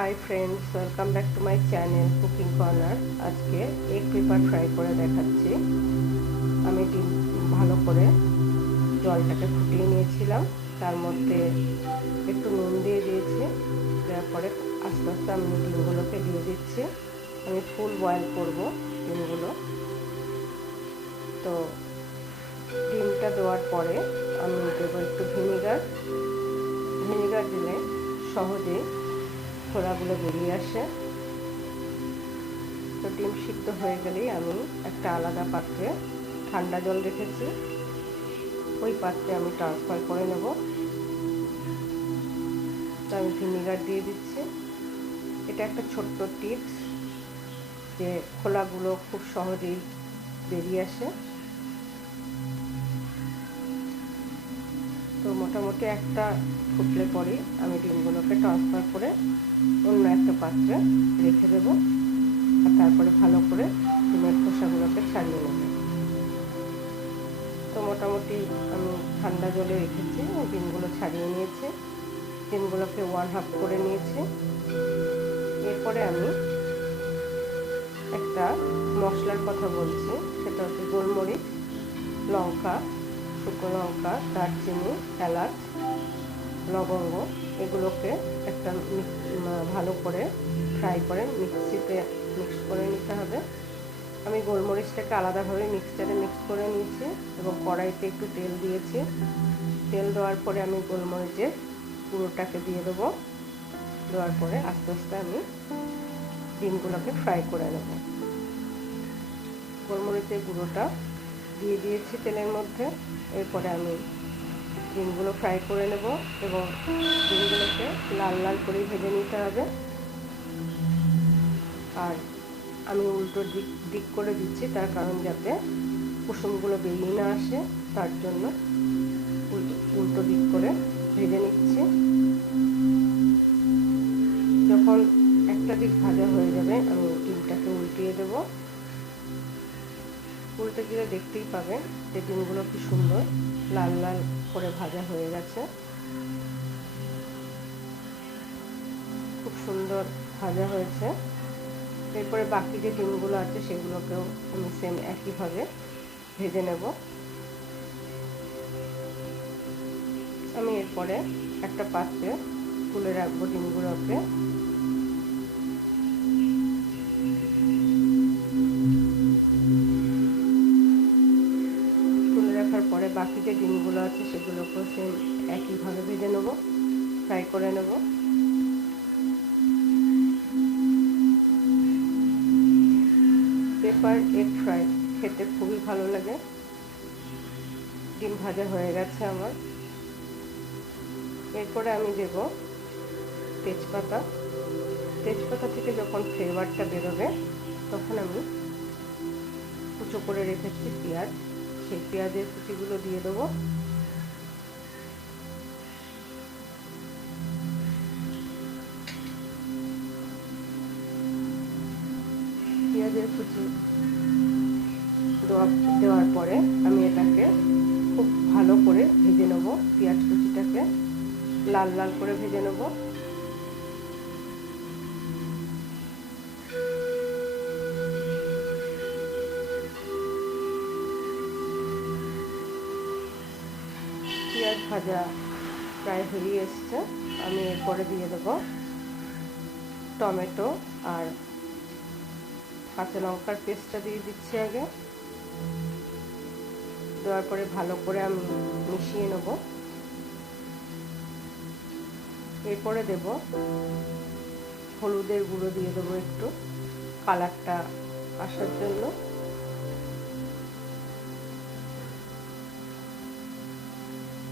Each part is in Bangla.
Hi friends, welcome back to my channel cooking corner. আজকে এগ পেপার ফ্রাই করে দেখাচ্ছি। আমি ডিম ভালো করে জলটাকে ফুটিয়ে নিয়েছিলাম, তার মধ্যে একটু নুন দিয়ে দিয়েছি। দেওয়ার পরে আস্তে আস্তে আমি ডিমগুলোকে দিয়ে দিচ্ছি। আমি ফুল বয়েল করব ডিমগুলো। তো ডিমটা দেওয়ার পরে আমি দেবো একটু ভিনিগার দিলে সহজেই খোলাগুলো বেরিয়ে আসে। তো ডিম সিদ্ধ হয়ে গেলেই আমি একটা আলাদা পাত্রে ঠান্ডা জল রেখেছি, ওই পাত্রে আমি ট্রান্সফার করে নেব। তো আমি ভিনিগার দিয়ে দিচ্ছি। এটা একটা ছোট্ট টিপস যে খোলাগুলো খুব সহজেই বেরিয়ে আসে। তো মোটামুটি একটা ফুটলে পরেই আমি ডিমগুলোকে ট্রান্সফার করে অন্য একটা পাত্রে রেখে দেব, আর তারপরে ভালো করে ডিমের খোসাগুলোকে ছাড়িয়ে নেব। তো মোটামুটি আমি ঠান্ডা জলে রেখেছি, ডিমগুলো ছাড়িয়ে নিয়েছি, ডিমগুলোকে 1/2 করে নিয়েছি। এরপরে আমি একটা মশলার কথা বলছি, সেটা হচ্ছে গোলমরিচ, লঙ্কা, শুকনো লঙ্কা, দারচিনি, এলাচ, লবঙ্গ, এগুলোকে একটা ভালো করে ফ্রাই করে মিক্সিতে মিক্স করে নিতে হবে। আমি গোলমরিচটাকে আলাদাভাবে মিক্সচারে মিক্স করে নিয়েছি এবং কড়াইতে একটু তেল দিয়েছি। তেল দেওয়ার পরে আমি গোলমরিচের গুঁড়োটাকে দিয়ে দেবো। দেওয়ার পরে আস্তে আস্তে আমি ডিমগুলোকে ফ্রাই করে নেব। গোলমরিচের গুঁড়োটা দিয়ে দিয়েছি তেলের মধ্যে। এরপরে আমি ডিমগুলো ফ্রাই করে নেব এবং ডিমগুলোকে লাল লাল করে ভেজে নিতে হবে। আর আমি উল্টো দিক করে দিচ্ছি, তার কারণ যাতে কুসুমগুলো বেরিয়ে না আসে, তার জন্য উল্টো দিক করে ভেজে নিচ্ছি। যখন একটা দিক ভাজা হয়ে যাবে আমি ডিমটাকে উল্টিয়ে দেব। উল্টে দিলে দেখতেই পাবেন যে ডিমগুলো কি সুন্দর লাল লাল করে ভাজা হয়ে গেছে। খুব সুন্দর ভাজা হয়েছে। এরপরে বাকি যে ডিমগুলো আছে সেগুলোকেও আমি সেম একইভাবে ভেজে নেব। আমি এরপরে একটা পাত্রে তুলে রাখবো ডিমগুলোকে। তুলে রাখার পরে বাকি যে ডিমগুলো আছে সেগুলোকেও সেম একইভাবে ভেজে নেব, ফ্রাই করে নেব। পেপার এগ ফ্রাই খেতে খুবই ভালো লাগে। ডিম ভাজা হয়ে গেছে আমার। এরপরে আমি দেব তেজপাতা। তেজপাতা থেকে যখন ফ্লেভারটা বেরোবে তখন আমি কুচো করে রেখেছি পেঁয়াজ, সেই পেঁয়াজের কুচিগুলো দিয়ে দেবো। পেঁয়াজের কুচি দেওয়ার পরে আমি এটাকে খুব ভালো করে ভেজে নেব। পেঁয়াজ কুচিটাকে লাল লাল করে ভেজে নেব। পেঁয়াজ ভাজা প্রায় হয়ে এসছে। আমি এরপরে দিয়ে দেব টমেটো আর কাঁচা লঙ্কার পেস্টটা দিয়ে দিচ্ছি আগে। দেওয়ার পরে ভালো করে আমি মিশিয়ে নেব। এরপরে দেব হলুদের গুঁড়ো দিয়ে দেবো একটু, কালারটা আসার জন্য।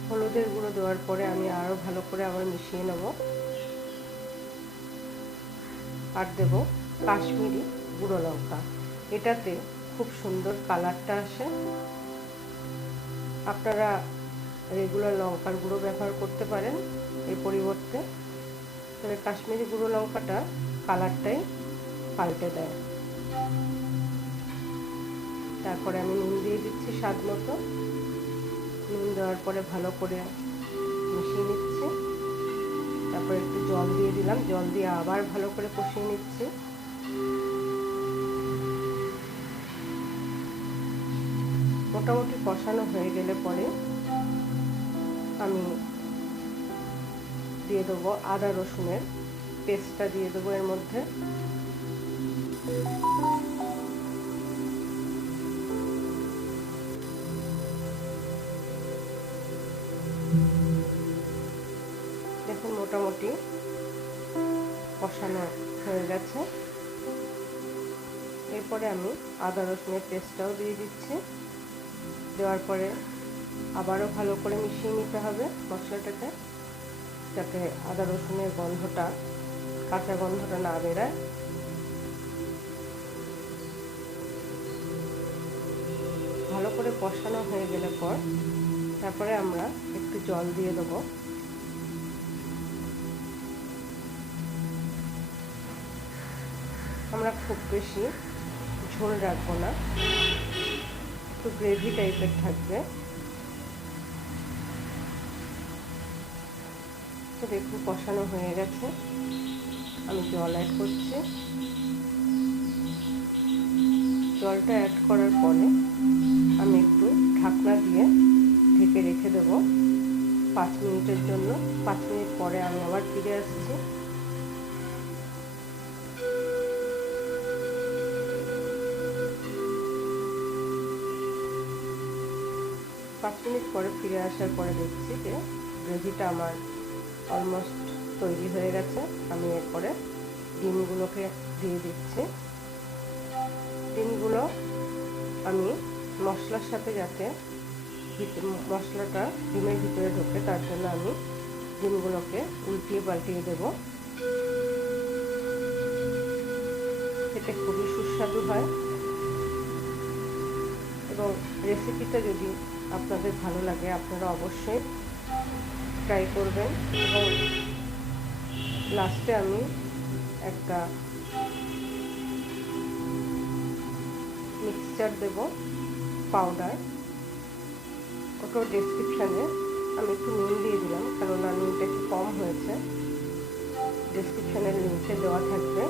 হলুদের গুঁড়ো দেওয়ার পরে আমি আরও ভালো করে আবার মিশিয়ে নেব। আর দেব কাশ্মীরি গুঁড়ো লঙ্কা। এটাতে খুব সুন্দর কালারটা আসে। আপনারা রেগুলার লঙ্কার গুঁড়ো ব্যবহার করতে পারেন এর পরিবর্তে, তবে কাশ্মীরি গুঁড়ো লঙ্কাটা কালারটাই পাল্টে দেয়। তারপরে আমি নুন দিয়ে দিচ্ছি স্বাদ মতো। নুন দেওয়ার পরে ভালো করে মিশিয়ে নিচ্ছি। তারপর একটু জল দিয়ে দিলাম, জল দিয়ে আবার ভালো করে কষিয়ে নিচ্ছি। মোটামুটি কষানো হয়ে গেলে পরে আমি দিয়ে দেবো আদা রসুনের পেস্টটা দিয়ে দেবো এর মধ্যে। দেখুন মোটামুটি কষানো হয়ে গেছে। এরপরে আমি আদা রসুনের পেস্টটাও দিয়ে দিচ্ছি। দেওয়ার পরে আবারও ভালো করে মিশিয়ে নিতে হবে মশলাটাকে, যাতে আদা রসুনের গন্ধটা, কাঁচা গন্ধটা না বেরোয়। ভালো করে কষানো হয়ে গেলে পর তারপরে আমরা একটু জল দিয়ে দেবো। আমরা খুব বেশি ঝোল রাখবো না, একটু গ্রেভি টাইপের থাকবে। তো দেখুন কষানো হয়ে গেছে, আমি জল অ্যাড করছি। জলটা অ্যাড করার পরে আমি একটু ঢাকনা দিয়ে ঢেকে রেখে দেবো 5 মিনিটের জন্য। 5 মিনিট পরে আমি আবার ফিরে আসছি। পাঁচ মিনিট পরে ফিরে আসার পরে দেখছি যে গ্রেভিটা আমার অলমোস্ট তৈরি হয়ে গেছে। আমি এরপরে ডিমগুলোকে দিয়ে দিচ্ছি। ডিমগুলো আমি মশলার সাথে যাতে মশলাটা ডিমের ভিতরে ঢোকে তার জন্য আমি ডিমগুলোকে উল্টিয়ে পাল্টিয়ে দেব। খেতে খুবই সুস্বাদু হয় এবং রেসিপিটা যদি আপনাদের ভালো লাগে আপনারা অবশ্যই ট্রাই করবেন। এবং লাস্টে আমি একটা মিক্সচার দেব পাউডার, ওটাও ডেসক্রিপশানে আমি একটু নুন দিয়ে দিলাম, কারণ নুনটা একটু কম হয়েছে। ডেসক্রিপশানের লিঙ্কে দেওয়া থাকবে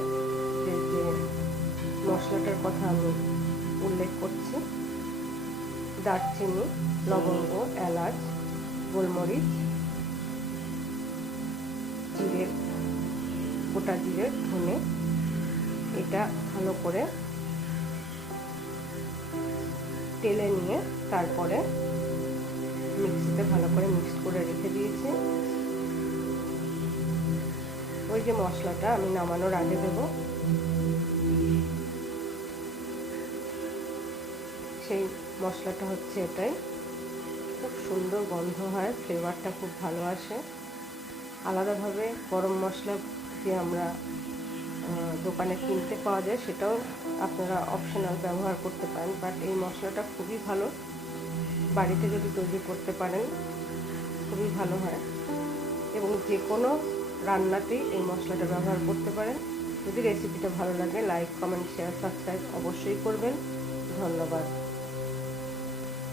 যে যে মশলাটার কথা আমি উল্লেখ করছি। দারচিনি, লবঙ্গ, এলাচ, গোলমরিচ, জিরে, গোটা জিরে, ধনে, এটা ভালো করে তেলে নিয়ে তারপরে মিক্সিতে ভালো করে মিক্স করে রেখে দিয়েছি। ওই যে মশলাটা আমি নামানোর আগে দেব, সেই মশলাটা হচ্ছে এটাই। খুব সুন্দর গন্ধ হয়, ফ্লেভারটা খুব ভালো আসে। আলাদাভাবে গরম মশলা যে আমরা দোকানে কিনতে পাওয়া যায় সেটাও আপনারা অপশনাল ব্যবহার করতে পারেন, বাট এই মশলাটা খুবই ভালো। বাড়িতে যদি তৈরি করতে পারেন খুবই ভালো হয় এবং যে কোনো রান্নাতেই এই মশলাটা ব্যবহার করতে পারেন। যদি রেসিপিটা ভালো লাগে লাইক, কমেন্ট, শেয়ার, সাবস্ক্রাইব অবশ্যই করবেন। ধন্যবাদ।